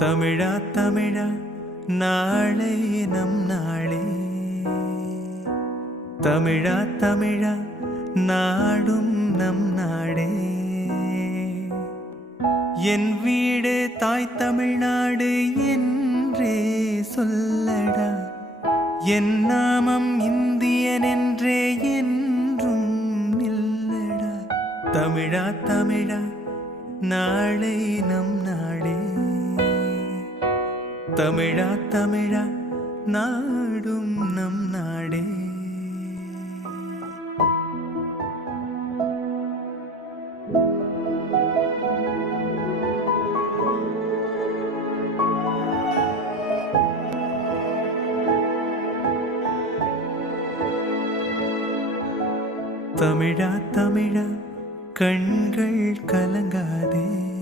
தமிழா தமிழா நாளை நம் நாளே. தமிழா தமிழா நாடும் நம் நாடே. என் வீடு தாய் தமிழ்நாடு என்றே சொல்லடா. என் நாமம் இந்தியன் என்றே என்றும் நில்லடா. தமிழா தமிழா நாளை நம் நாடே. தமிழா தமிழா நாடும் நம் நாடே. தமிழா தமிழா கண்கள் கலங்காதே.